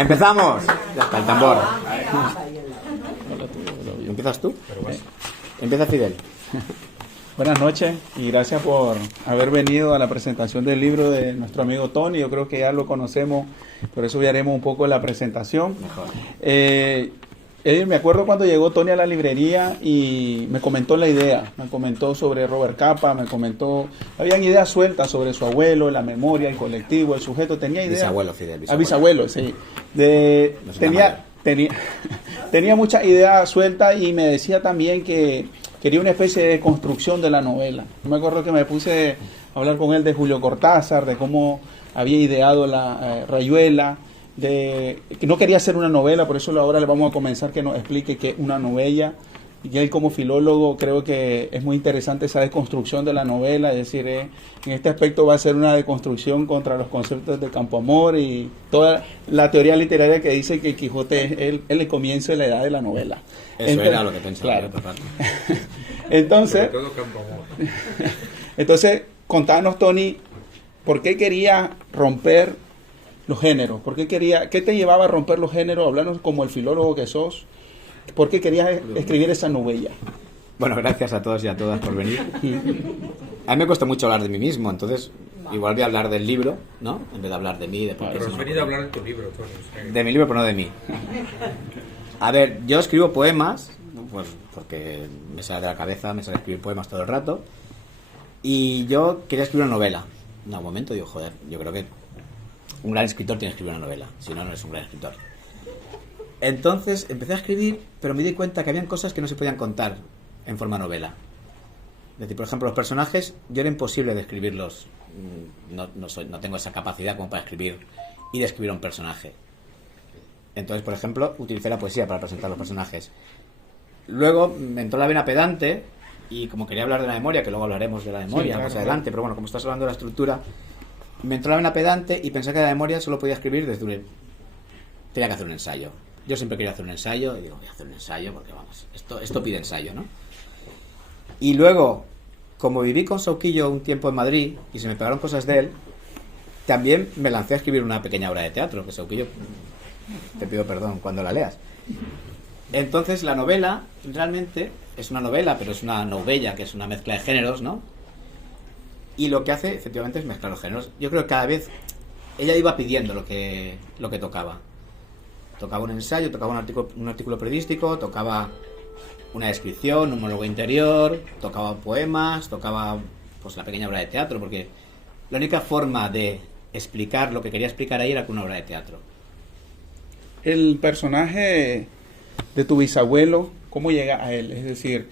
¡Empezamos! Ya está el tambor. ¿Empiezas tú? Empieza Fidel. Buenas noches y gracias por haber venido a la presentación del libro de nuestro amigo Tony. Yo creo que ya lo conocemos, por eso ya haremos un poco la presentación. Mejor. Me acuerdo cuando llegó Tony a la librería y me comentó la idea, me comentó sobre Robert Capa, me comentó, habían ideas sueltas sobre su abuelo, la memoria, el colectivo, el sujeto, tenía ideas. Bisabuelo, Fidel. Bisabuelo, sí. No Tenía muchas ideas sueltas y me decía también que quería una especie de construcción de la novela. Me acuerdo que me puse a hablar con él de Julio Cortázar, de cómo había ideado la Rayuela, de que no quería hacer una novela, por eso ahora le vamos a comenzar que nos explique qué es una novela. Y él como filólogo creo que es muy interesante esa deconstrucción de la novela, es decir, en este aspecto va a ser una deconstrucción contra los conceptos de Campoamor y toda la teoría literaria que dice que Quijote es el comienzo de la edad de la novela. Eso era lo que pensaba. Claro. Entonces, contanos, Tony, ¿por qué quería romper los géneros? ¿Qué te llevaba a romper los géneros? Hablarnos como el filólogo que sos. ¿Por qué querías escribir esa novela? Bueno, gracias a todos y a todas por venir. A mí me cuesta mucho hablar de mí mismo, entonces igual voy a hablar del libro, ¿no? En vez de hablar de mí. Pero has venido a hablar de tu libro, Tony. De mi libro, pero no de mí. A ver, yo escribo poemas, pues porque me sale de la cabeza, me sale escribir poemas todo el rato. Y yo quería escribir una novela. En un momento digo, joder, yo creo que un gran escritor tiene que escribir una novela, si no, no es un gran escritor. Entonces empecé a escribir, pero me di cuenta que habían cosas que no se podían contar en forma novela. Es decir, por ejemplo, los personajes, yo era imposible de escribirlos. No tengo esa capacidad como para escribir y describir a un personaje. Entonces, por ejemplo, utilicé la poesía para presentar los personajes. Luego me entró la vena pedante y como quería hablar de la memoria, que luego hablaremos de la memoria más adelante, pero bueno, como estás hablando de la estructura, me entró la vena pedante y pensé que la memoria solo podía escribir desde tenía que hacer un ensayo. Yo siempre quería hacer un ensayo y digo, voy a hacer un ensayo porque vamos, esto pide ensayo, ¿no? Y luego, como viví con Sauquillo un tiempo en Madrid y se me pegaron cosas de él, también me lancé a escribir una pequeña obra de teatro, que Sauquillo, te pido perdón cuando la leas. Entonces la novela realmente es una novela, pero es una novella, que es una mezcla de géneros, ¿no? Y lo que hace efectivamente es mezclar los géneros. Yo creo que cada vez ella iba pidiendo lo que tocaba. Tocaba un ensayo, tocaba un artículo periodístico, tocaba una descripción, un monólogo interior, tocaba poemas, tocaba pues la pequeña obra de teatro, porque la única forma de explicar lo que quería explicar ahí era con una obra de teatro. El personaje de tu bisabuelo, ¿cómo llega a él? Es decir,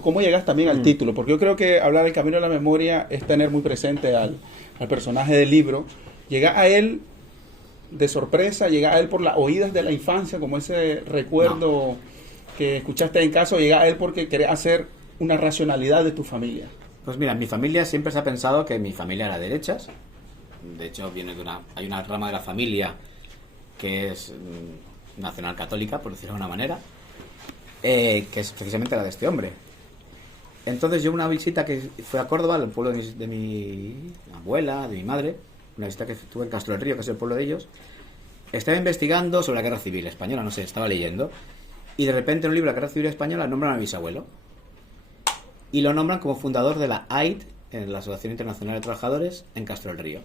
¿cómo llegas también al título? Porque yo creo que hablar del camino de la memoria es tener muy presente al personaje del libro. Llega a él de sorpresa, llega a él por las oídas de la infancia, como ese recuerdo que escuchaste en casa, o llega a él porque querés hacer una racionalidad de tu familia. Pues mira, en mi familia siempre se ha pensado que mi familia era de derechas. De hecho, hay una rama de la familia que es nacional católica, por decirlo de alguna manera, que es precisamente la de este hombre. Entonces yo una visita que fue a Córdoba, al pueblo de mi abuela, de mi madre, una visita que tuve en Castro del Río, que es el pueblo de ellos, estaba investigando sobre la Guerra Civil Española, no sé, estaba leyendo, y de repente en un libro de la Guerra Civil Española nombran a mi bisabuelo, y lo nombran como fundador de la AIT, en la Asociación Internacional de Trabajadores, en Castro del Río.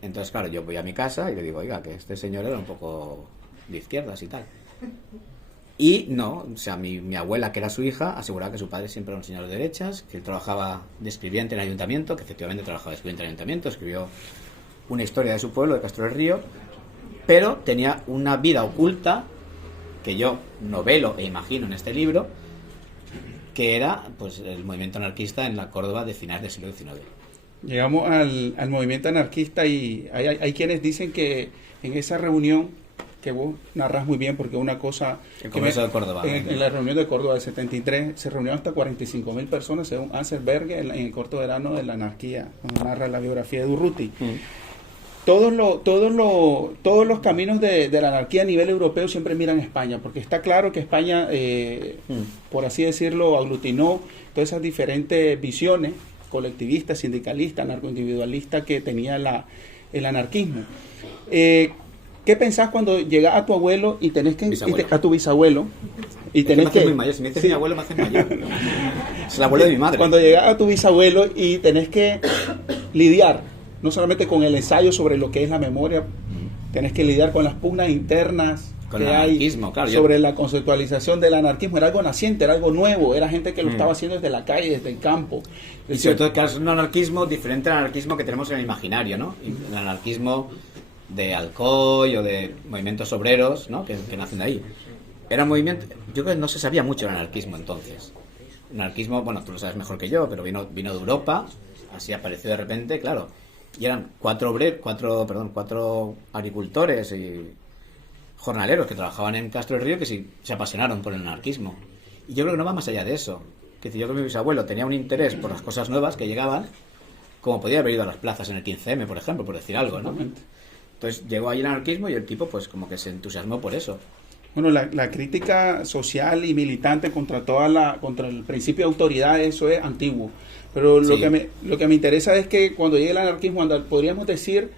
Entonces, claro, yo voy a mi casa y le digo, oiga, que este señor era un poco de izquierdas y tal. Y no, o sea, mi abuela, que era su hija, aseguraba que su padre siempre era un señor de derechas, que él trabajaba de escribiente en el ayuntamiento, que efectivamente trabajaba de escribiente en el ayuntamiento, escribió una historia de su pueblo, de Castro del Río, pero tenía una vida oculta, que yo novelo e imagino en este libro, que era pues el movimiento anarquista en la Córdoba de finales del siglo XIX. Llegamos al movimiento anarquista y hay quienes dicen que en esa reunión que vos narras muy bien, porque una cosa el Congreso de Córdoba, en la reunión de Córdoba del 73 se reunieron hasta 45.000 personas según Ansel Berge en el corto verano de la anarquía, donde narra la biografía de Durruti. Todos los caminos de la anarquía a nivel europeo siempre miran a España, porque está claro que España, por así decirlo, aglutinó todas esas diferentes visiones colectivistas, sindicalistas, anarcoindividualistas que tenía el anarquismo. ¿Qué ¿qué pensás cuando llegás a tu abuelo y tenés que... Bisabuelo. a tu bisabuelo y Es que tenés me hace que... muy mayor. Si me dices sí. mi abuelo, me hace mayor. Es el abuelo de mi madre. Cuando llegas a tu bisabuelo y tenés que lidiar, no solamente con el ensayo sobre lo que es la memoria, tenés que lidiar con las pugnas internas Con que el hay anarquismo, claro, sobre la conceptualización del anarquismo. Era algo naciente, era algo nuevo, era gente que lo estaba haciendo desde la calle, desde el campo. Y sobre todo que es un anarquismo diferente al anarquismo que tenemos en el imaginario, ¿no? El anarquismo de Alcoy o de movimientos obreros, ¿no? Que nacen de ahí. Era un movimiento... Yo creo que no se sabía mucho del anarquismo entonces. El anarquismo, bueno, tú lo sabes mejor que yo, pero vino de Europa, así apareció de repente, claro. Y eran cuatro agricultores y jornaleros que trabajaban en Castro del Río que se apasionaron por el anarquismo. Y yo creo que no va más allá de eso. Que si yo creo que mi bisabuelo tenía un interés por las cosas nuevas que llegaban, como podía haber ido a las plazas en el 15M, por ejemplo, por decir algo, ¿no? Entonces llegó ahí el anarquismo y el tipo pues como que se entusiasmó por eso. Bueno, la crítica social y militante contra el principio de autoridad, eso es antiguo. Pero Sí. lo que me interesa es que cuando llegue el anarquismo, podríamos decir,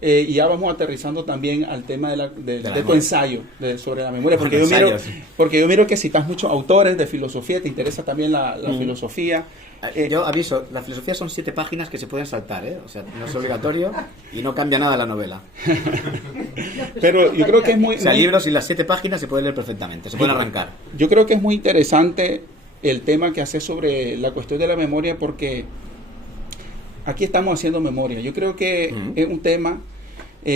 y ya vamos aterrizando también al tema de tu memoria. ensayo sobre la memoria, porque, El yo miro, ensayo, sí. porque yo miro que citas muchos autores de filosofía, te interesa también la filosofía. Yo aviso, la filosofía son 7 páginas que se pueden saltar, ¿eh? O sea, no es obligatorio y no cambia nada la novela. Pero yo creo que es muy... O sea, muy- libros y las 7 páginas se pueden leer perfectamente, se pueden arrancar. Yo creo que es muy interesante el tema que hace sobre la cuestión de la memoria, porque aquí estamos haciendo memoria. Yo creo que es un tema,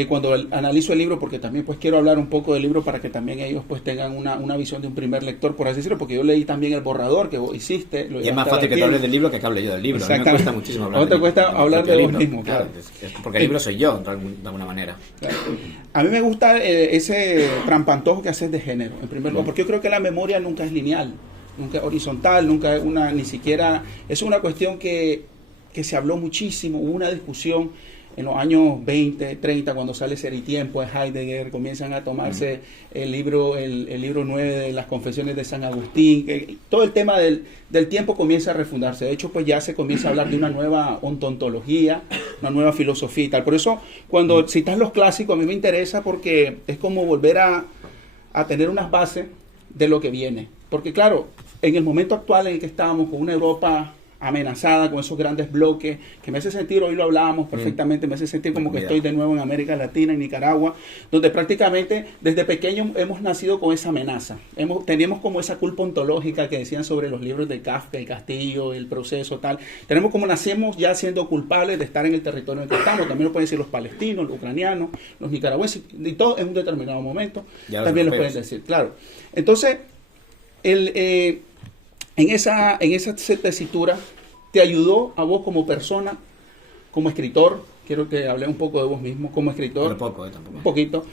cuando analizo el libro, porque también pues quiero hablar un poco del libro para que también ellos pues tengan una visión de un primer lector, por así decirlo, porque yo leí también el borrador que vos hiciste. Y es más fácil que te hables del libro que hable yo del libro. A mí me Exactamente. cuesta muchísimo hablar ¿Cómo te del cuesta del hablar propio de vos libro? mismo? Claro. Porque el libro soy yo, de alguna manera. A mí me gusta ese trampantojo que haces de género, en primer lugar, porque yo creo que la memoria nunca es lineal, nunca es horizontal, nunca es ni siquiera, es una cuestión que se habló muchísimo, hubo una discusión en los años 20, 30, cuando sale Ser y Tiempo de Heidegger, comienzan a tomarse el libro 9 de las Confesiones de San Agustín, que todo el tema del tiempo comienza a refundarse. De hecho, pues ya se comienza a hablar de una nueva ontología, una nueva filosofía y tal. Por eso, cuando citas los clásicos, a mí me interesa porque es como volver a tener unas bases de lo que viene. Porque claro, en el momento actual en el que estábamos con una Europa amenazada, con esos grandes bloques, que me hace sentir, hoy lo hablábamos perfectamente, me hace sentir como que estoy de nuevo en América Latina, en Nicaragua, donde prácticamente desde pequeños hemos nacido con esa amenaza. Teníamos como esa culpa ontológica que decían sobre los libros de Kafka, el castillo, el proceso, tal. Tenemos como nacemos ya siendo culpables de estar en el territorio en el que estamos. También lo pueden decir los palestinos, los ucranianos, los nicaragüenses, y todo en un determinado momento. Ya También lo europeos. pueden decir, claro. Entonces, en esa tesitura te ayudó a vos como persona, como escritor, quiero que hable un poco de vos mismo, como escritor, Pero poco, tampoco. un poquito,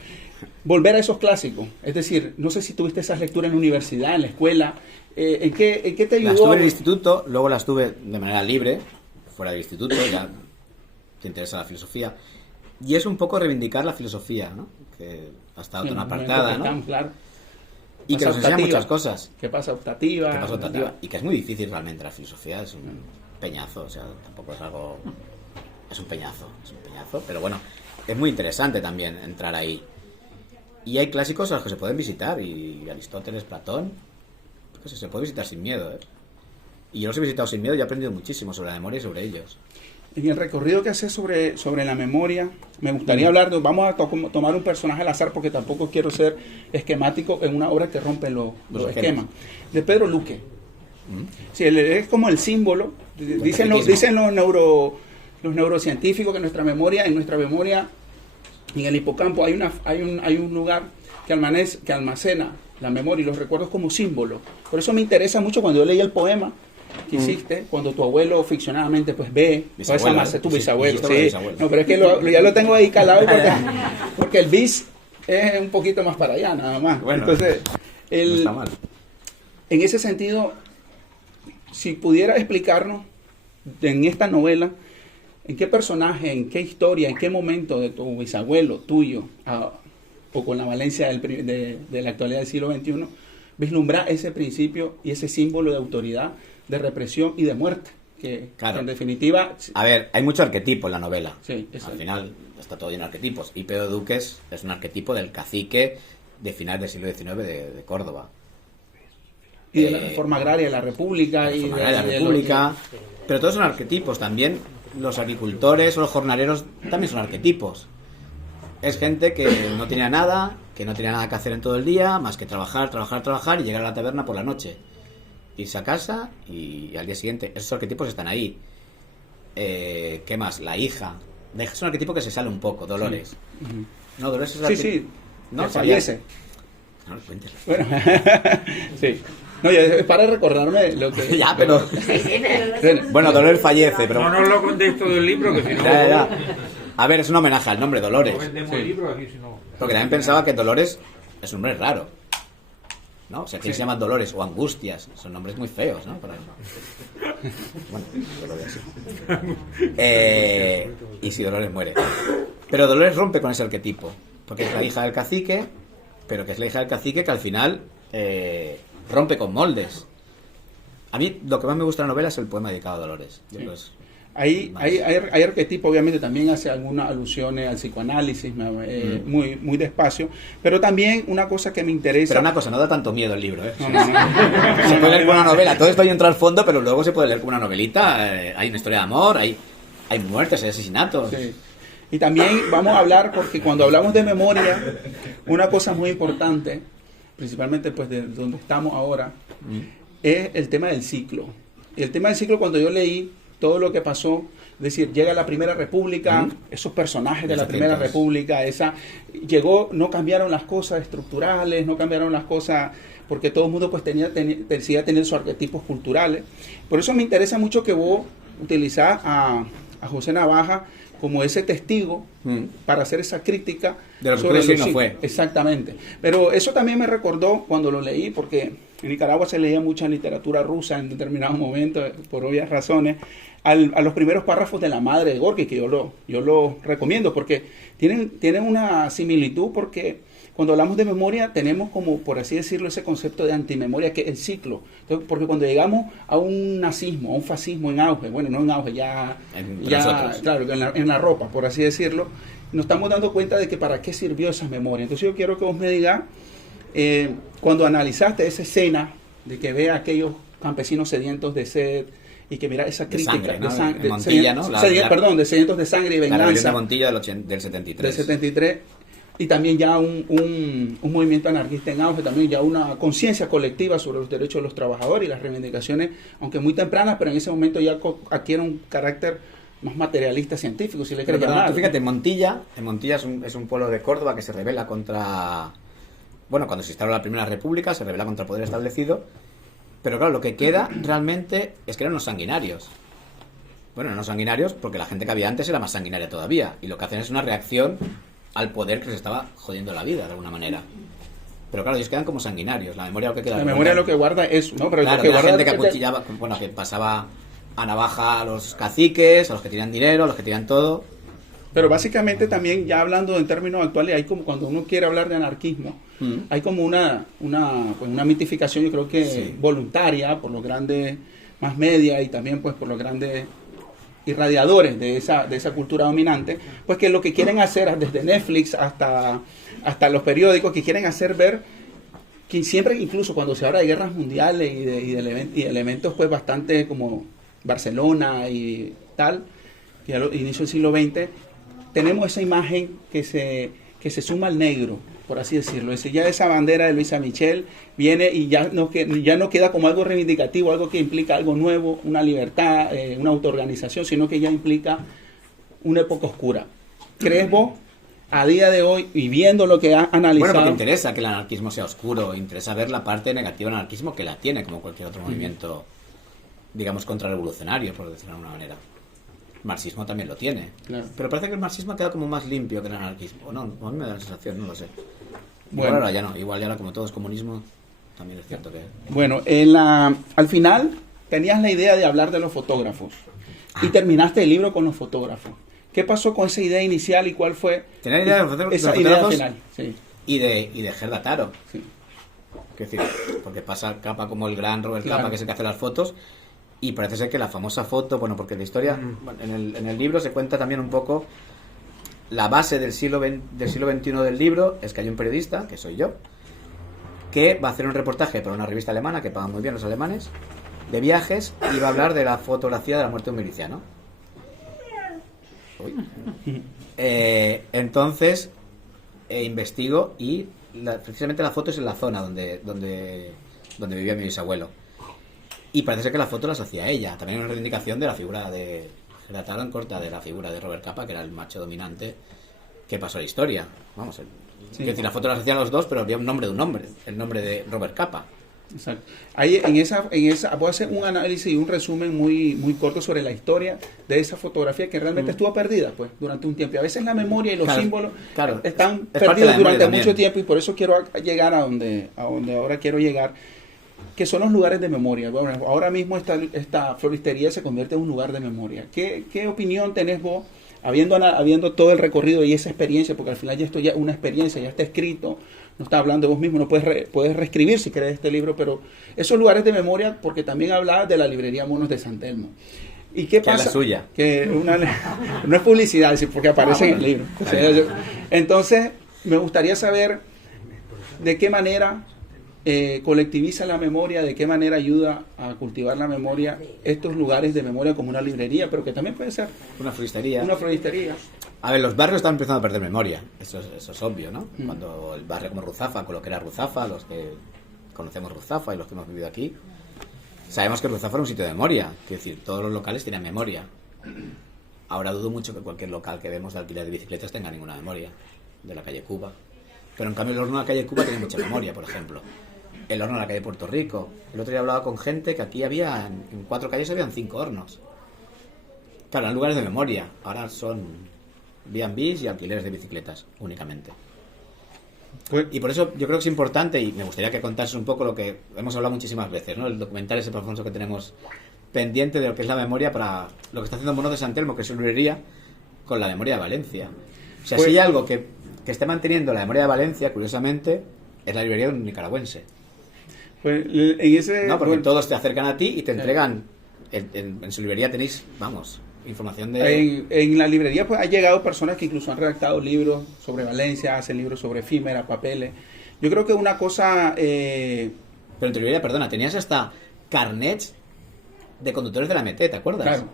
volver a esos clásicos. Es decir, no sé si tuviste esas lecturas en la universidad, en la escuela, ¿en qué te ayudó? Las tuve en el instituto, luego las tuve de manera libre, fuera del instituto, ya te interesa la filosofía. Y es un poco reivindicar la filosofía, ¿no? Que ha estado tan apartada, ¿no? Claro. Y que nos enseña Optativa. muchas cosas. ¿Qué pasa optativa? Que pasa optativa. Y que es muy difícil realmente la filosofía, es un peñazo, o sea, tampoco es algo... Es un peñazo, pero bueno, es muy interesante también entrar ahí. Y hay clásicos a los que se pueden visitar, y Aristóteles, Platón, pues se puede visitar sin miedo, ¿eh? Y yo los he visitado sin miedo y he aprendido muchísimo sobre la memoria y sobre ellos. En el recorrido que haces sobre la memoria, me gustaría hablar de... Vamos a tomar un personaje al azar porque tampoco quiero ser esquemático en una obra que rompe los esquemas. De Pedro Luque. Sí, él es como el símbolo. Dicen los neurocientíficos que en nuestra memoria, en el hipocampo, hay un lugar que almacena la memoria y los recuerdos como símbolo. Por eso me interesa mucho cuando yo leí el poema que hiciste, cuando tu abuelo ficcionadamente pues ve, Bisabuelo, tu sí, bisabuelo, sí, sí. bisabuelo. No, pero es que ya lo tengo ahí calado porque el bis es un poquito más para allá nada más. Bueno, entonces, no está mal. en ese sentido, si pudiera explicarnos en esta novela, en qué personaje, en qué historia, en qué momento de tu bisabuelo, tuyo, o con la Valencia de la actualidad del siglo XXI, vislumbrar ese principio y ese símbolo de autoridad, de represión y de muerte Claro. en definitiva... A ver, hay mucho arquetipo en la novela. Sí, Al exacto. final está todo lleno de arquetipos. Y Pedro Duques es un arquetipo del cacique de finales del siglo XIX de Córdoba. Y de la reforma agraria de la República. De la República. Pero todos son arquetipos. También los agricultores o los jornaleros también son arquetipos. Es gente que no tenía nada, que no tenía nada que hacer en todo el día, más que trabajar, trabajar, trabajar y llegar a la taberna por la noche. Irse a casa y al día siguiente. Esos arquetipos están ahí. ¿Qué más? La hija. La hija es un arquetipo que se sale un poco, Dolores. Ujú. No, Dolores es Sí, sí, No, que fallece. No lo cuentes. Bueno, sí. No, es para recordarme lo que... Ya, pero... Bueno, Dolores fallece, pero... No nos lo contéis todo el libro, que si no... Ya. A ver, es un homenaje al nombre Dolores. No vendemos el libro aquí, si no... Porque también pensaba que Dolores es un nombre raro. ¿No? O sea, ¿quién se llama Dolores o Angustias? Son nombres muy feos, ¿no? Bueno, yo lo veo así. Y si Dolores muere. Pero Dolores rompe con ese arquetipo. Porque es la hija del cacique, pero que es la hija del cacique que al final rompe con moldes. A mí lo que más me gusta de la novela es el poema dedicado a Dolores. Sí. Hay arquetipo, obviamente también hace algunas alusiones al psicoanálisis, muy, muy despacio, pero también una cosa que me interesa... Pero una cosa, no da tanto miedo el libro, ¿eh? No, no, no. Se puede leer como una novela, todo esto hay entrar al fondo, pero luego se puede leer como una novelita, hay una historia de amor, hay muertes, hay asesinatos. Sí. Y también vamos a hablar, porque cuando hablamos de memoria, una cosa muy importante, principalmente pues de donde estamos ahora, es el tema del ciclo. Y el tema del ciclo, cuando yo leí todo lo que pasó, es decir, llega la Primera República, esos personajes de la Primera República, llegó, no cambiaron las cosas estructurales, no cambiaron las cosas, porque todo el mundo pues decía tener sus arquetipos culturales. Por eso me interesa mucho que vos utilizás a José Navaja como ese testigo para hacer esa crítica de lo que sobre no fue. Exactamente. Pero eso también me recordó cuando lo leí, porque en Nicaragua se leía mucha literatura rusa en determinados momentos, por obvias razones, a los primeros párrafos de La Madre de Gorky, que yo lo recomiendo, porque tienen una similitud, porque cuando hablamos de memoria tenemos como, por así decirlo, ese concepto de antimemoria, que es el ciclo. Entonces, porque cuando llegamos a un nazismo, a un fascismo en auge, bueno, no en auge, claro, en la ropa, por así decirlo, nos estamos dando cuenta de que para qué sirvió esa memoria. Entonces yo quiero que vos me digas, cuando analizaste esa escena de que ve a aquellos campesinos sedientos de sed y que mira esa crítica de sangre, ¿no? Montilla, ¿no? De sedientos de sangre y venganza. La rebelión de Montilla del 73. Del 73. Y también ya un movimiento anarquista en auge, también ya una conciencia colectiva sobre los derechos de los trabajadores y las reivindicaciones, aunque muy tempranas, pero en ese momento ya adquiere un carácter más materialista científico, si le quieres llamar. Tú fíjate, Montilla es un pueblo de Córdoba que se rebela contra... Bueno, cuando se instauró la Primera República, se rebela contra el poder establecido, pero claro, lo que queda realmente es que eran unos sanguinarios. Bueno, no sanguinarios porque la gente que había antes era más sanguinaria todavía, y lo que hacen es una reacción al poder que se estaba jodiendo la vida, de alguna manera. Pero claro, ellos quedan como sanguinarios, la memoria lo que queda... La memoria lo que guarda es... No, pero claro, lo que guarda gente que acuchillaba, bueno, que pasaba a navaja a los caciques, a los que tenían dinero, a los que tenían todo... Pero básicamente también, ya hablando en términos actuales, hay como cuando uno quiere hablar de anarquismo, hay como una mitificación, yo creo que voluntaria, por los grandes más media y también pues por los grandes irradiadores de esa cultura dominante, pues que lo que quieren hacer, desde Netflix hasta los periódicos, que quieren hacer ver que siempre, incluso cuando se habla de guerras mundiales y de elementos pues bastante como Barcelona y tal, que al inicio del siglo XX, tenemos esa imagen que se suma al negro, por así decirlo. Es decir, ya esa bandera de Luisa Michel viene y ya no queda como algo reivindicativo, algo que implica algo nuevo, una libertad, una autoorganización, sino que ya implica una época oscura. ¿Crees vos, a día de hoy, y viendo lo que has analizado? Bueno, porque interesa que el anarquismo sea oscuro, interesa ver la parte negativa del anarquismo, que la tiene, como cualquier otro movimiento, digamos, contrarrevolucionario, por decirlo de alguna manera. El marxismo también lo tiene. Claro. Pero parece que el marxismo ha quedado como más limpio que el anarquismo. O no, a mí me da la sensación, no lo sé. Bueno, ahora ya no, igual ya ahora como todo es comunismo, también es cierto que... Bueno, al final tenías la idea de hablar de los fotógrafos y terminaste el libro con los fotógrafos. ¿Qué pasó con esa idea inicial y cuál fue Tenía la idea de los esa fotógrafos idea final? Sí. y de Gerda Taro. Sí. Es decir, porque pasa Capa como el gran Robert Claro. Capa, que es el que hace las fotos, Y parece ser que la famosa foto, bueno, porque la historia, bueno, en el libro se cuenta también un poco la base del siglo XXI del libro, es que hay un periodista, que soy yo, que va a hacer un reportaje para una revista alemana, que pagan muy bien los alemanes, de viajes, y va a hablar de la fotografía de la muerte de un miliciano. Entonces, investigo y precisamente la foto es en la zona donde vivía mi bisabuelo. Y parece ser que la foto las hacía ella. También hay una reivindicación de la figura de Gerard en corta, de la figura de Robert Capa, que era el macho dominante que pasó a la historia. Vamos, Sí. es decir, la foto las hacían los dos, pero había un nombre de un hombre, el nombre de Robert Capa. Exacto. Ahí en esa voy a hacer un análisis y un resumen muy corto sobre la historia de esa fotografía que realmente estuvo perdida pues durante un tiempo. Y a veces la memoria y los símbolos están es parte de perdidos la memoria durante también. mucho tiempo, y por eso quiero llegar a donde ahora quiero llegar, que son los lugares de memoria. Bueno, ahora mismo esta floristería se convierte en un lugar de memoria. ¿Qué opinión tenés vos, habiendo todo el recorrido y esa experiencia? Porque al final ya esto ya es una experiencia, ya está escrito, no está hablando de vos mismo, no puedes reescribir si querés este libro, pero esos lugares de memoria, porque también hablaba de la librería Monos de San Telmo. ¿Y qué pasa? Que es la suya. Que no es publicidad, es decir, porque aparece en el libro. O sea, entonces, me gustaría saber de qué manera colectiviza la memoria, de qué manera ayuda a cultivar la memoria estos lugares de memoria como una librería, pero que también puede ser Una floristería. una floristería. A ver, los barrios están empezando a perder memoria, eso es obvio, ¿no? Cuando el barrio como Ruzafa, con lo que era Ruzafa, los que conocemos Ruzafa y los que hemos vivido aquí, sabemos que Ruzafa era un sitio de memoria, es decir, todos los locales tienen memoria. Ahora dudo mucho que cualquier local que vemos de alquiler de bicicletas tenga ninguna memoria de la calle Cuba. Pero en cambio el horno de la calle Cuba tiene mucha memoria, por ejemplo. El horno de la calle Puerto Rico. El otro día hablaba con gente que aquí había, en 4 calles habían 5 hornos. Claro, eran lugares de memoria. Ahora son B&Bs y alquileres de bicicletas, únicamente. Pues, Y por eso yo creo que es importante, y me gustaría que contases un poco lo que hemos hablado muchísimas veces, ¿no? El documental ese profundo que tenemos pendiente de lo que es la memoria para lo que está haciendo Monos de San Telmo, que es su librería, con la memoria de Valencia. O sea, Pues- si hay algo que esté manteniendo la memoria de Valencia, curiosamente, es la librería de un nicaragüense. pues, en ese, No, porque bueno, todos te acercan a ti y te entregan, en su librería tenéis, vamos, información de... en la librería pues ha llegado personas que incluso han redactado libros sobre Valencia, hacen libros sobre efímera, papeles. Yo creo que una cosa Pero en tu librería, perdona, tenías hasta carnets de conductores de la MT, ¿te acuerdas? claro.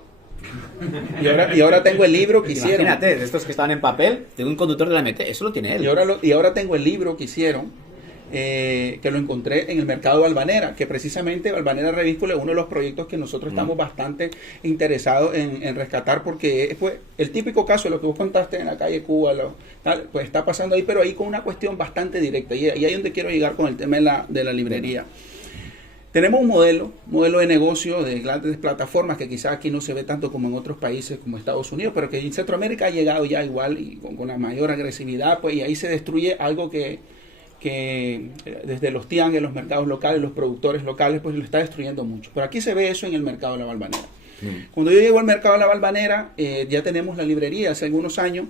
Y ahora tengo el libro que hicieron. Imagínate, de estos que estaban en papel, de un conductor de la MT, eso lo tiene él. Y ahora tengo el libro que hicieron, que lo encontré en el mercado Valvanera, que precisamente Valvanera Revíscula es uno de los proyectos que nosotros estamos bastante interesados en rescatar, porque pues, el típico caso de lo que vos contaste en la calle Cuba, pues está pasando ahí, pero ahí con una cuestión bastante directa. Y ahí es donde quiero llegar con el tema de la librería. Tenemos un modelo de negocio de grandes plataformas que quizás aquí no se ve tanto como en otros países como Estados Unidos, pero que en Centroamérica ha llegado ya igual y con la mayor agresividad, pues, y ahí se destruye algo que desde los tianguis, los mercados locales, los productores locales, pues lo está destruyendo mucho. Pero aquí se ve eso en el mercado de la Valvanera. Cuando yo llego al mercado de la Valvanera, ya tenemos la librería hace algunos años,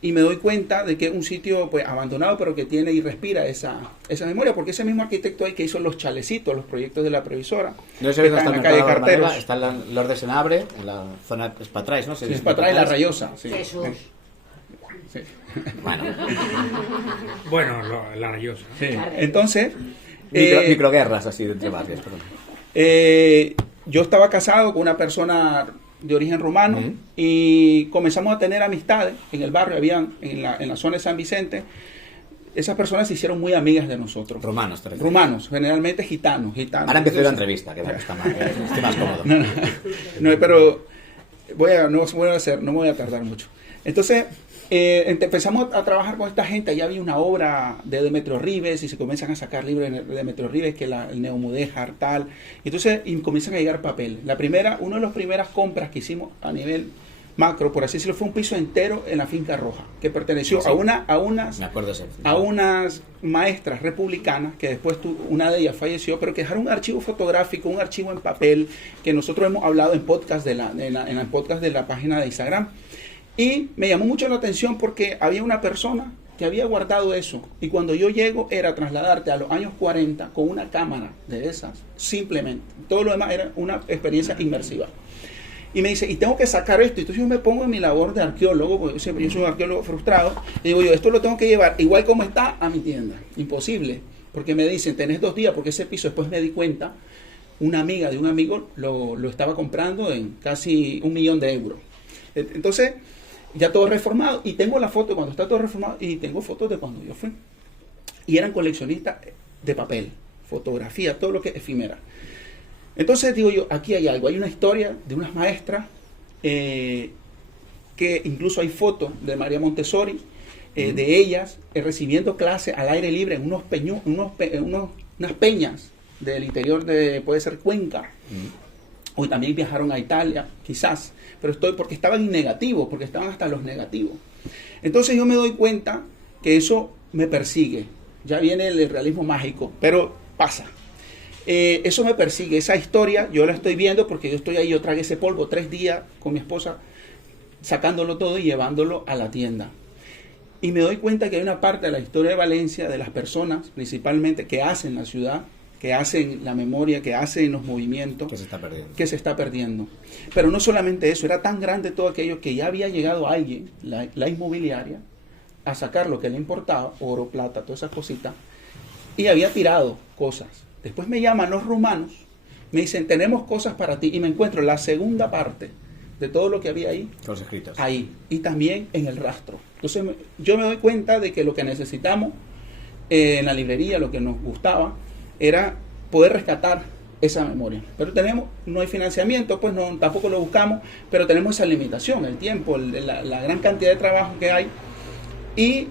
y me doy cuenta de que es un sitio pues abandonado, pero que tiene y respira esa memoria, porque ese mismo arquitecto ahí que hizo los chalecitos, los proyectos de la previsora, No sé que si está está en en la el calle mercado de Carteros, Valvanera, está en Lord de Senabre, en la zona Espatrais, ¿no? sí, es para atrás, la Rayosa. Sí. Jesús. Sí. Bueno, Bueno, la rayosa. Sí. Entonces, microguerras así de entre barrios, perdón. yo estaba casado con una persona de origen rumano y comenzamos a tener amistades en el barrio, habían en la zona de San Vicente. Esas personas se hicieron muy amigas de nosotros. Romanos, te refieres. Rumanos, generalmente gitanos. Ahora empiezo la entrevista, que está más, estoy más cómodo. No, pero no me voy a tardar mucho. Entonces, empezamos a trabajar con esta gente. Allá había una obra de Demetrio Rives y se comienzan a sacar libros de Demetrio Rives, que es el Neomudéjar, tal. Entonces, y comienzan a llegar papeles. Una de las primeras compras que hicimos a nivel macro, por así decirlo, fue un piso entero en la Finca Roja, que perteneció Sí. a Me acuerdo ese. unas maestras republicanas, que después una de ellas falleció, pero que dejaron un archivo fotográfico, un archivo en papel, que nosotros hemos hablado en podcast en el podcast de la página de Instagram. Y me llamó mucho la atención porque había una persona que había guardado eso. Y cuando yo llego era trasladarte a los años 40 con una cámara de esas, simplemente. Todo lo demás era una experiencia inmersiva. Y me dice, y tengo que sacar esto. Entonces yo me pongo en mi labor de arqueólogo, porque yo soy un arqueólogo frustrado, y digo yo, esto lo tengo que llevar igual como está a mi tienda. Imposible, porque me dicen, tenés 2 días, porque ese piso, después me di cuenta, una amiga de un amigo lo estaba comprando en casi 1 millón de euros. Entonces, ya todo reformado, y tengo la foto cuando está todo reformado, y tengo fotos de cuando yo fui. Y eran coleccionistas de papel, fotografía, todo lo que es efímera. Entonces digo yo, aquí hay algo, hay una historia de unas maestras, que incluso hay fotos de María Montessori, de ellas recibiendo clases al aire libre en unas peñas del interior de, puede ser Cuenca. Hoy también viajaron a Italia, quizás, pero porque estaban en negativo, porque estaban hasta los negativos. Entonces yo me doy cuenta que eso me persigue. Ya viene el realismo mágico, pero pasa. Eso me persigue, esa historia yo la estoy viendo porque yo estoy ahí, yo tragué ese polvo 3 días con mi esposa, sacándolo todo y llevándolo a la tienda. Y me doy cuenta que hay una parte de la historia de Valencia, de las personas principalmente que hacen la ciudad, que hacen la memoria, que hacen los movimientos, que se está perdiendo. Pero no solamente eso, era tan grande todo aquello que ya había llegado alguien, la inmobiliaria, a sacar lo que le importaba, oro, plata, todas esas cositas, y había tirado cosas. Después me llaman los rumanos, me dicen, tenemos cosas para ti, y me encuentro la segunda parte de todo lo que había ahí, los escritos, ahí, y también en el rastro. Entonces yo me doy cuenta de que lo que necesitamos en la librería, lo que nos gustaba, era poder rescatar esa memoria. Pero no hay financiamiento, pues no, tampoco lo buscamos, pero tenemos esa limitación, el tiempo, la gran cantidad de trabajo que hay, y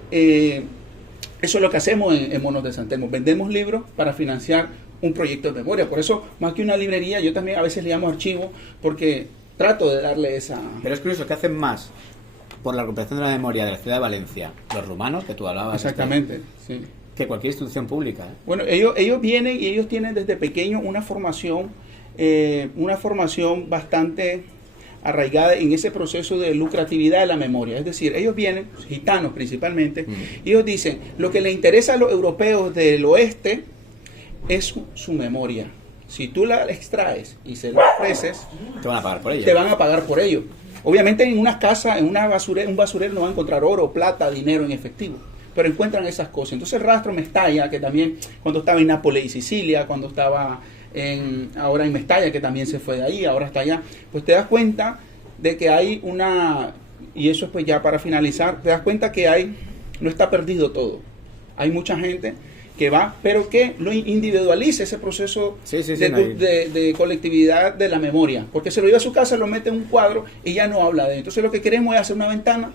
eso es lo que hacemos en Monos de San Telmo. Vendemos libros para financiar un proyecto de memoria. Por eso, más que una librería, yo también a veces le llamo archivo, porque trato de darle esa... Pero es curioso que hacen más por la recuperación de la memoria de la ciudad de Valencia, los rumanos, que tú hablabas. Exactamente, sí. Que cualquier institución pública. Bueno, ellos vienen y ellos tienen desde pequeños una formación bastante arraigada en ese proceso de lucratividad de la memoria. Es decir, ellos vienen, gitanos principalmente, y ellos dicen, lo que les interesa a los europeos del oeste es su memoria. Si tú la extraes y se la ofreces, te van a pagar por ello. Te van a pagar por ello. Obviamente en unas casas, en un basurero no van a encontrar oro, plata, dinero en efectivo, pero encuentran esas cosas. Entonces el rastro Mestalla, que también cuando estaba en Nápoles y Sicilia, cuando estaba ahora en Mestalla, que también se fue de ahí, ahora está allá, pues te das cuenta de que hay y eso es pues ya para finalizar, te das cuenta que no está perdido todo. Hay mucha gente que va, pero que lo individualice ese proceso de colectividad de la memoria, porque se lo lleva a su casa, lo mete en un cuadro y ya no habla de él. Entonces lo que queremos es hacer una ventana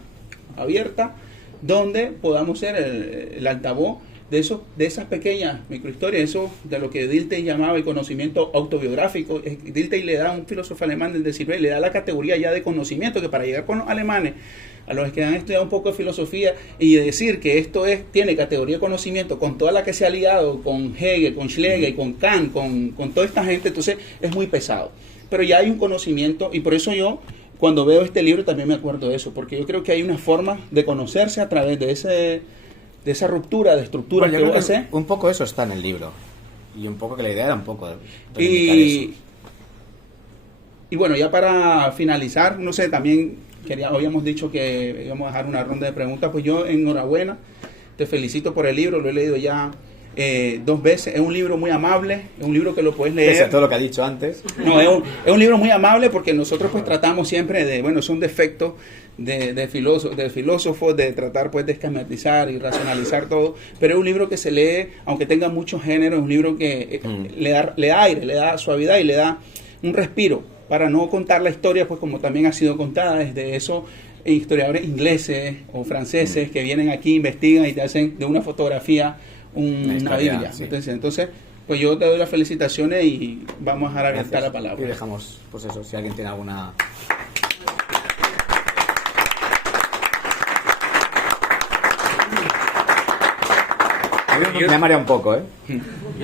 abierta donde podamos ser el altavoz de esas pequeñas microhistorias, eso de lo que Dilthey llamaba el conocimiento autobiográfico. Dilthey le da, un filósofo alemán del siglo, le da la categoría ya de conocimiento, que para llegar con los alemanes, a los que han estudiado un poco de filosofía, y decir que esto tiene categoría de conocimiento con toda la que se ha ligado, con Hegel, con Schlegel, con Kant, con toda esta gente, entonces es muy pesado. Pero ya hay un conocimiento, y por eso yo, cuando veo este libro, también me acuerdo de eso, porque yo creo que hay una forma de conocerse a través de esa ruptura de estructura. Bueno, yo creo que un poco eso está en el libro, y un poco que la idea era un poco de y bueno, ya para finalizar, no sé, también habíamos dicho que íbamos a dejar una ronda de preguntas. Pues yo, enhorabuena, te felicito por el libro, lo he leído ya 2 veces. Es un libro muy amable, es un libro que lo puedes leer. Pese a todo lo que ha dicho antes. No, es un libro muy amable, porque nosotros pues tratamos siempre son defectos de filósofos, de tratar pues de esquematizar y racionalizar todo, pero es un libro que se lee, aunque tenga muchos géneros, es un libro que le da aire, le da suavidad y le da un respiro, para no contar la historia pues como también ha sido contada desde esos historiadores ingleses o franceses que vienen aquí, investigan y te hacen de una fotografía una Biblia. Sí. Entonces, pues yo te doy las felicitaciones y vamos a dejar abierta la palabra. Y dejamos, pues eso, si alguien tiene alguna... Me ha mareado un poco, ¿eh? Yo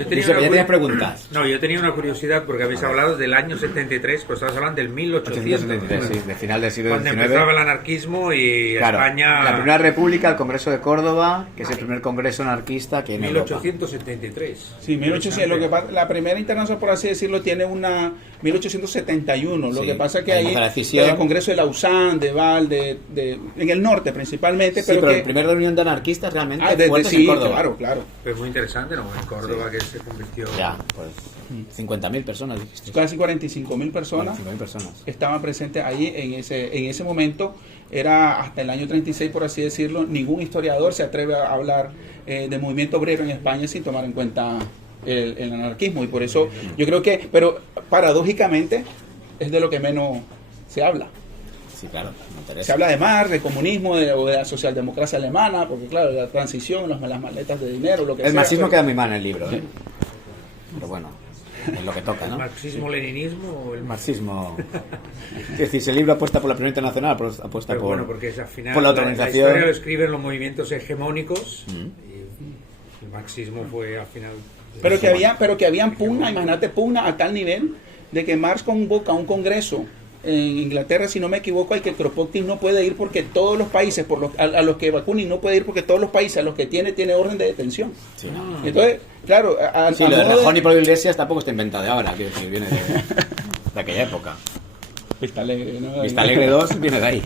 Josep, ya tenías preguntas. No, yo tenía una curiosidad porque habéis hablado del año 73, pues estabas hablando del 873, 1873, sí, de final del siglo cuando XIX. empezaba el anarquismo y Claro, España... la Primera República, el Congreso de Córdoba, que es el primer congreso anarquista que en Europa. 1873. Sí, 1800, lo que pasa, la primera internacional, por así decirlo, tiene una 1871. Lo Sí, que pasa que hay ahí una decisión. el Congreso de Lausanne, de Val, en el norte principalmente, Sí, pero que la primera reunión de anarquistas realmente fuertes sí, en Córdoba. claro. Pues muy interesante, ¿no? En Córdoba que se convirtió... Ya, pues 50.000 personas, dijiste. Casi 45.000 personas 45.000 personas. estaban presentes ahí en ese momento. Era hasta el año 36, por así decirlo. Ningún historiador se atreve a hablar de movimiento obrero en España sin tomar en cuenta el anarquismo. Y por eso yo creo que, pero paradójicamente, es de lo que menos se habla. Sí, claro, me interesa. Se habla de Marx, de comunismo, o de la socialdemocracia alemana, porque claro, la transición, las maletas de dinero, lo que sea. El marxismo pero- queda muy mal en el libro, ¿eh? Pero bueno, es lo que toca, ¿no? ¿Marxismo-leninismo o el El marxismo. Es decir, si el libro apuesta por la Primera Internacional, apuesta Pero por, bueno, porque es al final por la la autorización. historia lo escriben los movimientos hegemónicos y el marxismo fue al final... Pero que habían pugna, imagínate, pugna a tal nivel de que Marx convoca un congreso en Inglaterra, si no me equivoco, al que Kropotkin no puede ir porque todos los países a los que Bakunin no puede ir porque todos los países a los que tiene orden de detención. Sí, no. Entonces, claro, Sí, lo de Rajón y Pablo Iglesias tampoco está inventado de ahora, quiero decir, viene de aquella época. Vista Alegre, ¿no? Vista Alegre 2 viene de ahí.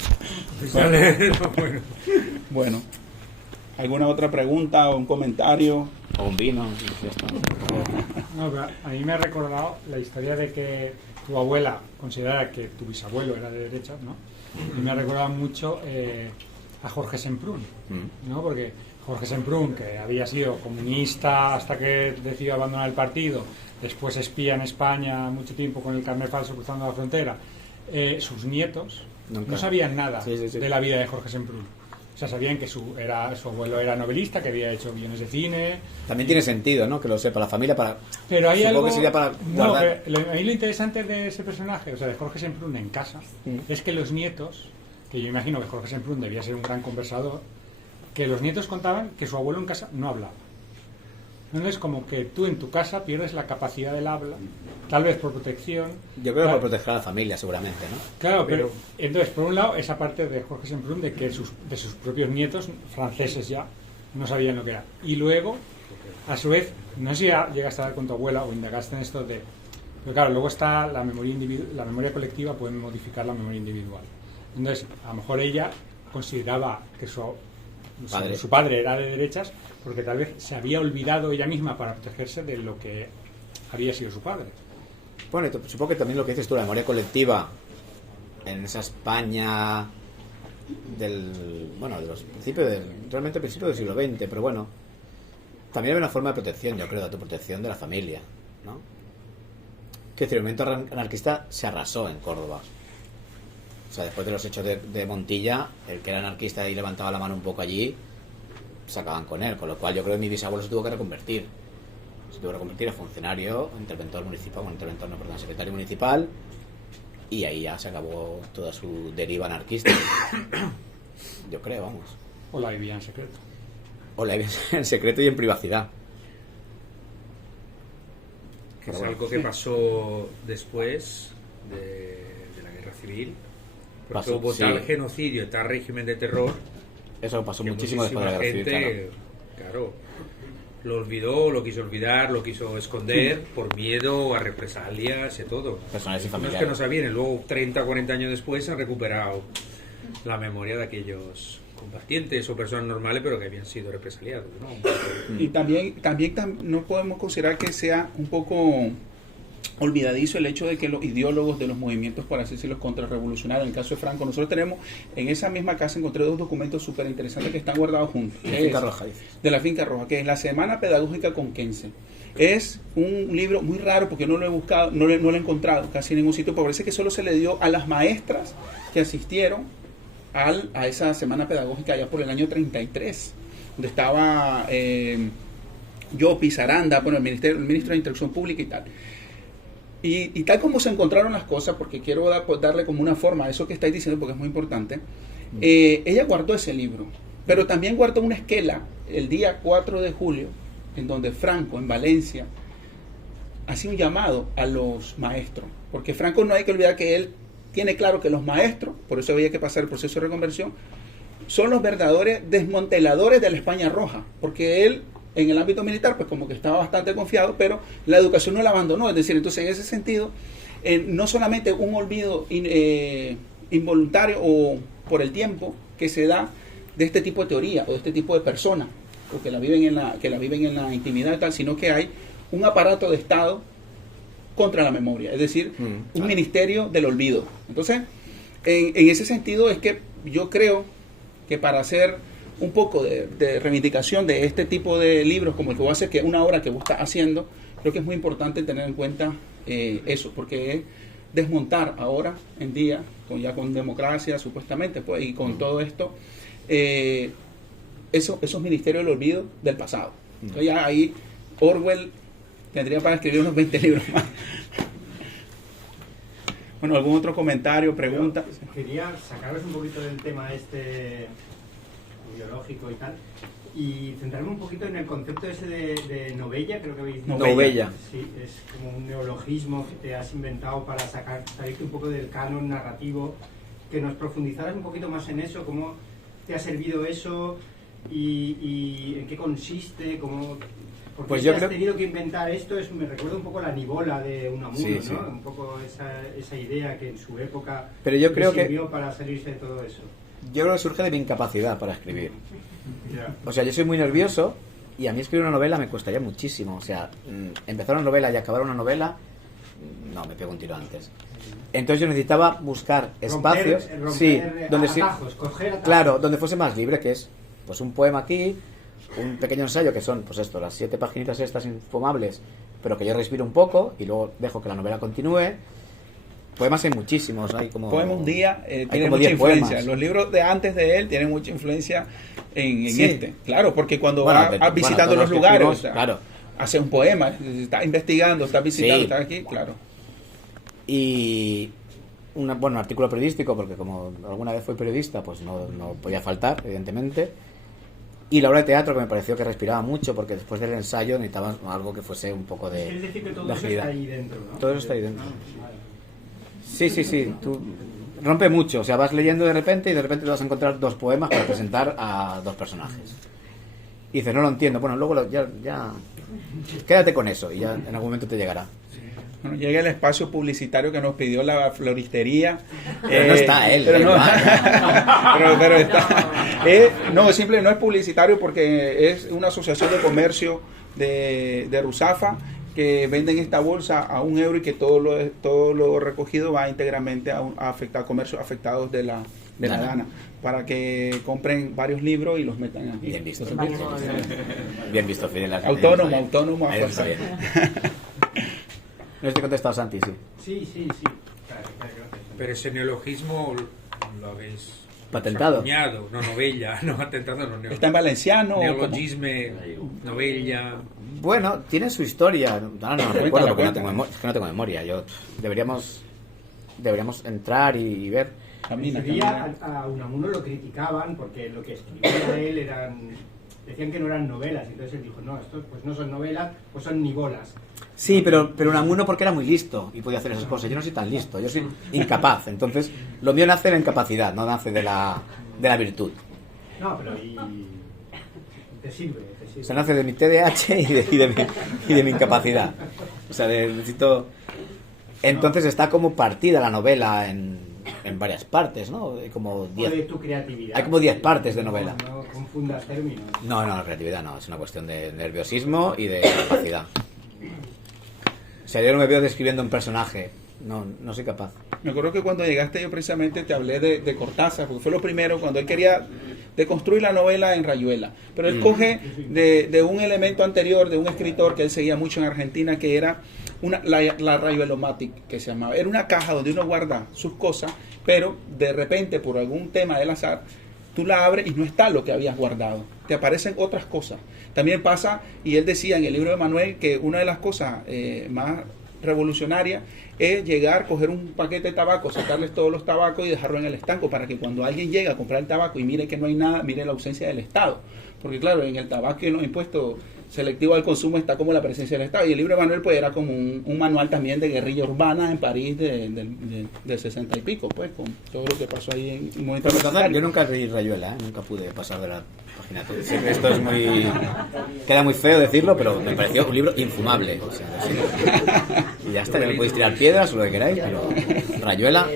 Bueno. Bueno, ¿alguna otra pregunta o un comentario? O un vino, y ya está. No, pero a mí me ha recordado la historia de que tu abuela consideraba que tu bisabuelo era de derechas, ¿no? Y me ha recordado mucho a Jorge Semprún, ¿no? Porque Jorge Semprún, que había sido comunista hasta que decidió abandonar el partido, después espía en España mucho tiempo con el carnet falso cruzando la frontera, sus nietos Nunca. no sabían nada Sí. de la vida de Jorge Semprún. O sea, sabían que su abuelo era novelista, que había hecho guiones de cine. También tiene sentido, ¿no? Que lo sepa la familia para... Pero hay Supongo algo... que sería para No, guardar. pero a mí lo interesante de ese personaje, o sea, de Jorge Semprún en casa, es que los nietos, que yo imagino que Jorge Semprún debía ser un gran conversador, que los nietos contaban que su abuelo en casa no hablaba. No es como que tú en tu casa pierdes la capacidad del habla, tal vez por protección. Yo creo que Claro, por proteger a la familia, seguramente, ¿no? Claro, pero entonces, por un lado, esa parte de Jorge Semprún de que de sus propios nietos, franceses ya, no sabían lo que era. Y luego, a su vez, no sé si ya llegaste a hablar con tu abuela o indagaste en esto de... Pero claro, luego está la memoria la memoria colectiva, puede modificar la memoria individual. Entonces, a lo mejor ella consideraba que su padre era de derechas porque tal vez se había olvidado ella misma para protegerse de lo que había sido su padre. Bueno, supongo que también lo que dices tú, la memoria colectiva en esa España de los principios realmente principios del siglo XX, pero bueno, también había una forma de protección, yo creo, de autoprotección de la familia, ¿no? Que el movimiento anarquista se arrasó en Córdoba. O sea, después de los hechos de Montilla, el que era anarquista y levantaba la mano un poco allí, se acaban con él, con lo cual yo creo que mi bisabuelo se tuvo que reconvertir. Se tuvo que reconvertir a funcionario, secretario municipal, y ahí ya se acabó toda su deriva anarquista. Yo creo, vamos. O la vivía en secreto. O la en secreto y en privacidad. Que es algo que pasó después de la guerra civil. Porque Pasó, hubo sí. tal genocidio, tal régimen de terror. Eso pasó que muchísimo después de la guerra muchísima civil, gente, claro, lo olvidó, lo quiso olvidar, lo quiso esconder por miedo a represalias y todo. Personales y No es familiares. que no sabían, luego 30 o 40 años después han recuperado la memoria de aquellos combatientes o personas normales pero que habían sido represaliados, ¿no? Y también no podemos considerar que sea un poco olvidadizo el hecho de que los ideólogos de los movimientos, por así decirlo, contrarrevolucionarios, en el caso de Franco, nosotros tenemos en esa misma casa, encontré dos documentos súper interesantes que están guardados juntos. La Finca Roja, dices. De la Finca Roja, que es la Semana Pedagógica Conquense. Es un libro muy raro porque no lo he buscado, no lo he encontrado casi en ningún sitio, pero parece que solo se le dio a las maestras que asistieron a esa Semana Pedagógica allá por el año 33, donde estaba Llopis, Saranda, bueno, el ministro de Instrucción Pública y tal. Y tal como se encontraron las cosas, porque quiero darle como una forma a eso que estáis diciendo, porque es muy importante, ella guardó ese libro, pero también guardó una esquela el día 4 de julio en donde Franco, en Valencia, hacía un llamado a los maestros, porque Franco no hay que olvidar que él tiene claro que los maestros, por eso había que pasar el proceso de reconversión, son los verdaderos desmanteladores de la España roja, porque él en el ámbito militar pues como que estaba bastante confiado, pero la educación no la abandonó, es decir, entonces en ese sentido, no solamente un olvido involuntario o por el tiempo que se da de este tipo de teoría o de este tipo de personas, o que la viven en la intimidad y tal, sino que hay un aparato de Estado contra la memoria, es decir, un ministerio del olvido. Entonces, en ese sentido es que yo creo que para hacer un poco de reivindicación de este tipo de libros como el que voy a hacer, que es una obra que vos estás haciendo, creo que es muy importante tener en cuenta eso, porque es desmontar ahora en día, con democracia supuestamente, pues, y con todo esto, esos ministerios del olvido del pasado. Entonces ya ahí Orwell tendría para escribir unos 20 libros más. Bueno, ¿algún otro comentario, pregunta? Yo quería sacaros un poquito del tema biológico y tal, y centrarme un poquito en el concepto ese de novella, creo que habéis dicho. Novella. Sí, es como un neologismo que te has inventado para salirte un poco del canon narrativo, que nos profundizaras un poquito más en eso, cómo te ha servido eso y en qué consiste, porque pues si yo has creo... tenido que inventar esto, me recuerda un poco la Nivola de Unamuno, Sí, ¿no? sí. Un poco esa idea que en su época Pero yo creo que sirvió para salirse de todo eso. yo creo que surge de mi incapacidad para escribir. Ya. O sea, yo soy muy nervioso y a mí escribir una novela me costaría muchísimo. O sea, empezar una novela y acabar una novela, no, me pego un tiro antes. Entonces yo necesitaba buscar espacios, romper sí, donde atajos, coger atajos. claro, donde fuese más libre, que es pues un poema aquí, un pequeño ensayo que son, pues esto, las 7 paginitas estas infumables, pero que yo respiro un poco y luego dejo que la novela continúe. Poemas hay muchísimos, hay como... Poema un día tiene como mucha 10 influencia. poemas. Los libros de antes de él tienen mucha influencia en Sí. este. Claro, porque cuando Bueno, vas visitando todos los que lugares, escribimos, o sea, claro. haces un poema, estás investigando, estás visitando, Sí. estás aquí, claro. Y un artículo periodístico, porque como alguna vez fui periodista, pues no podía faltar, evidentemente. Y la obra de teatro, que me pareció que respiraba mucho, porque después del ensayo necesitaba algo que fuese un poco de... Es decir, que todo de eso agilidad. está ahí dentro, ¿no? Todo eso está ahí dentro. Vale. Sí. Tú rompe mucho. O sea, vas leyendo de repente y de repente te vas a encontrar 2 poemas para presentar a 2 personajes. Y dices, no lo entiendo. Bueno, luego ya quédate con eso y ya en algún momento te llegará. Bueno, llega el espacio publicitario que nos pidió la floristería. Pero no está él. Pero, no, igual. pero está. No es publicitario porque es una asociación de comercio de Ruzafa que venden esta bolsa a €1 y que todo lo recogido va íntegramente a afectar comercios afectados de la Dana, para que compren varios libros y los metan aquí. Bien visto. Entonces, Bien visto, Fidel. Autónomo a Ahí está fuerza. bien. No te he contestado, Santi, sí. Sí. Claro. Pero ese neologismo lo habéis Patentado. acuñado, no novella, no patentado, no Está en valenciano. neologisme, novella. Bueno, tiene su historia. Ahora no recuerdo Cuéntala, porque cuéntala. es que no tengo memoria. Deberíamos entrar y ver. Camina. A Unamuno lo criticaban porque lo que escribía él decían que no eran novelas, entonces él dijo, no, estos pues no son novelas, pues son nivolas. Sí, pero Unamuno porque era muy listo y podía hacer esas cosas. Yo no soy tan listo, yo soy incapaz. Entonces, lo mío nace de la incapacidad, no nace de la virtud. No, pero te sirve. O sea, nace de mi TDAH y de mi incapacidad. O sea, necesito... Entonces está como partida la novela en varias partes, ¿no? Hay como 10. O de tu creatividad. Hay como 10 partes de novela. No confundas términos. No, la creatividad no, es una cuestión de nerviosismo y de capacidad. O sea, yo no me veo describiendo un personaje, no soy capaz. Me acuerdo que cuando llegaste yo precisamente te hablé de Cortázar, porque fue lo primero cuando él quería deconstruir la novela en Rayuela. Pero él coge de un elemento anterior, de un escritor que él seguía mucho en Argentina, que era la Rayuelomatic, que se llamaba. Era una caja donde uno guarda sus cosas, pero de repente, por algún tema del azar, tú la abres y no está lo que habías guardado. Te aparecen otras cosas. También pasa, y él decía en el libro de Manuel, que una de las cosas más revolucionarias es llegar, coger un paquete de tabaco, sacarles todos los tabacos y dejarlo en el estanco para que cuando alguien llega a comprar el tabaco y mire que no hay nada, mire la ausencia del Estado. Porque claro, en el tabaco y en los impuestos selectivo al consumo está como la presencia del Estado. Y el libro de Manuel pues era como un manual también de guerrilla urbana en París del 60 y pico, pues, con todo lo que pasó ahí en un momento. Yo nunca leí Rayuela, nunca pude pasar de la página. Sé que esto es muy... queda muy feo decirlo, pero me pareció un libro infumable. O sea, sí. Y ya está, ya me podéis tirar piedras o lo que queráis, pero Rayuela,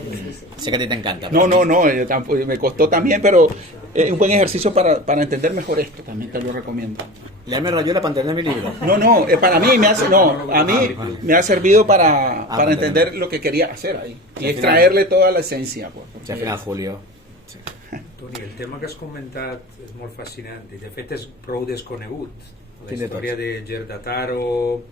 sé que a ti te encanta. No, yo tampoco, me costó también, pero es un buen ejercicio para entender mejor esto, también te lo recomiendo. Leerme Rayuela para entender mi libro. No, para mí me ha servido para entender lo que quería hacer ahí y extraerle toda la esencia. Pues, Si al final, Julio... Sí. Toni, el tema que has comentat és molt fascinant i de fet és prou desconegut. La història de Gerda Taro,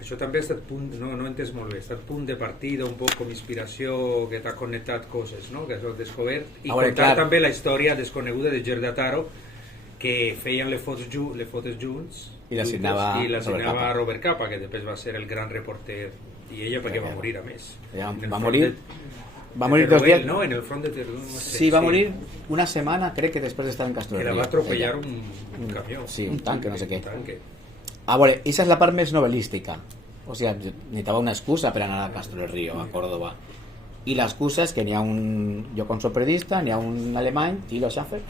això també ha estat punt, no he entès molt bé, ha estat punt de partida, un poc com inspiració que t'ha connectat coses, no? Que has descobert, i contar també la història desconeguda de Gerda Taro, que feien les fotos junts i la signava Robert Capa, que després va ser el gran reporter, i ella perquè va morir a més. Va morir 2 días, ¿no? En el front de Verdún. No sé, sí, va a morir una semana, creo que después de estar en Castro que del Río. la va atropellar un camión. Sí, un tanque, no sé qué. Tanque. Bueno, esa es la part més novel·lística. O sea, necesitaba una excusa para anar a Castro del Río, a Córdoba. Y la excusa es que n'hi ha un... Jo com soc periodista, n'hi ha un alemany, Thilo Schaffer,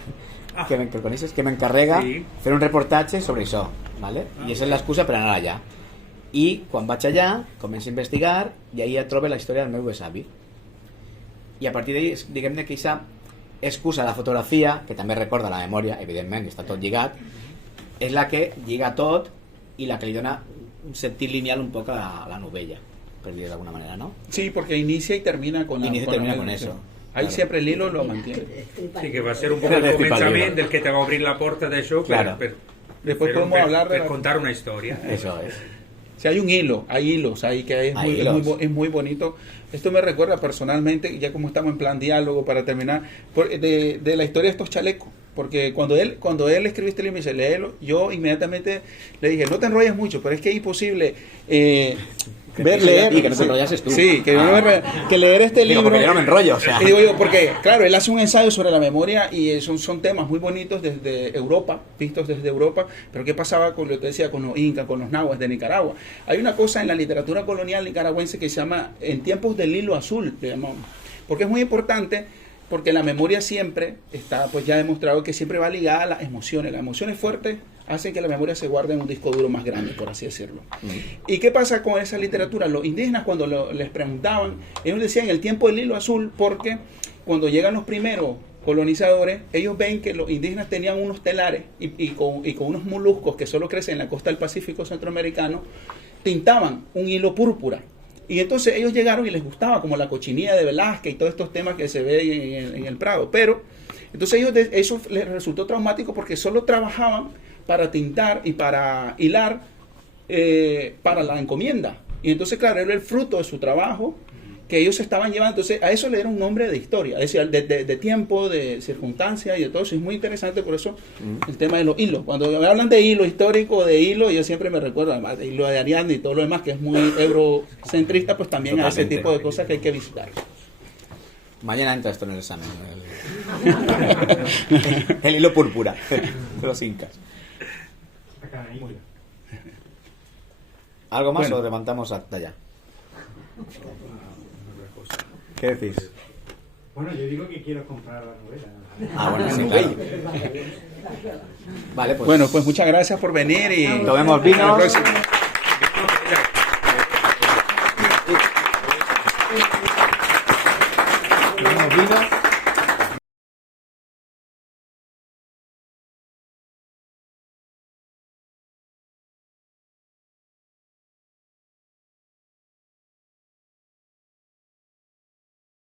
que el coneixes, que m'encarrega fer un reportatge sobre això, ¿vale? I esa és l'excusa per anar allà. I quan vaig allà, començo a investigar i ahí ja trobo la història del meu besavi. I a partir d'ahí, diguem-ne que aquesta excusa de la fotografia, que també recorda la memòria, evidentment, està tot lligat, és la que lliga tot i la que li dona un sentit lineal un poc a la novella, per dir d'alguna manera, ¿no? Sí, porque inicia y termina con eso. Ahí claro. Siempre el hilo lo mantiene. Sí, que va a ser un poc el començament del que te va obrir la porta d'això después podemos hablar de contar una historia. Eso es. Si hay hay hilos ahí que es muy bonito. Esto me recuerda personalmente, ya como estamos en plan diálogo para terminar, de la historia de estos chalecos. Porque cuando él escribió este libro y me dice, léelo, yo inmediatamente le dije, no te enrolles mucho, pero es que es imposible leer. Y que no te enrollases tú. Sí, que leer este libro. Porque yo no me enrollo, o sea. Y digo yo, porque, claro, él hace un ensayo sobre la memoria y son temas muy bonitos desde Europa, vistos desde Europa. Pero ¿qué pasaba con lo que te decía, con los incas, con los nahuas de Nicaragua? Hay una cosa en la literatura colonial nicaragüense que se llama En tiempos del hilo azul, le llamamos. Porque es muy importante. Porque la memoria siempre está, pues ya demostrado que siempre va ligada a las emociones. Las emociones fuertes hacen que la memoria se guarde en un disco duro más grande, por así decirlo. ¿Y qué pasa con esa literatura? Los indígenas cuando les preguntaban, ellos decían el tiempo del hilo azul porque cuando llegan los primeros colonizadores, ellos ven que los indígenas tenían unos telares y con unos moluscos que solo crecen en la costa del Pacífico centroamericano, tintaban un hilo púrpura. Y entonces ellos llegaron y les gustaba, como la cochinilla de Velázquez y todos estos temas que se ven en el Prado. Pero, entonces eso les resultó traumático porque solo trabajaban para tintar y para hilar para la encomienda. Y entonces, claro, era el fruto de su trabajo que ellos se estaban llevando. Entonces, a eso le dieron un nombre de historia, es decir, de tiempo, de circunstancia y de todo eso. Es muy interesante, por eso, el tema de los hilos. Cuando me hablan de hilo histórico, de hilo, yo siempre me recuerdo, además de hilo de Ariadne y todo lo demás, que es muy eurocentrista, pues también hace ese tipo de cosas que hay que visitar. Mañana entra esto en el examen. El hilo púrpura de los incas. ¿Algo más o levantamos hasta allá? ¿Qué decís? Bueno, yo digo que quiero comprar la novela. Ah, bueno, sí, claro. Vale, pues. Bueno, pues muchas gracias por venir y tomemos vinos.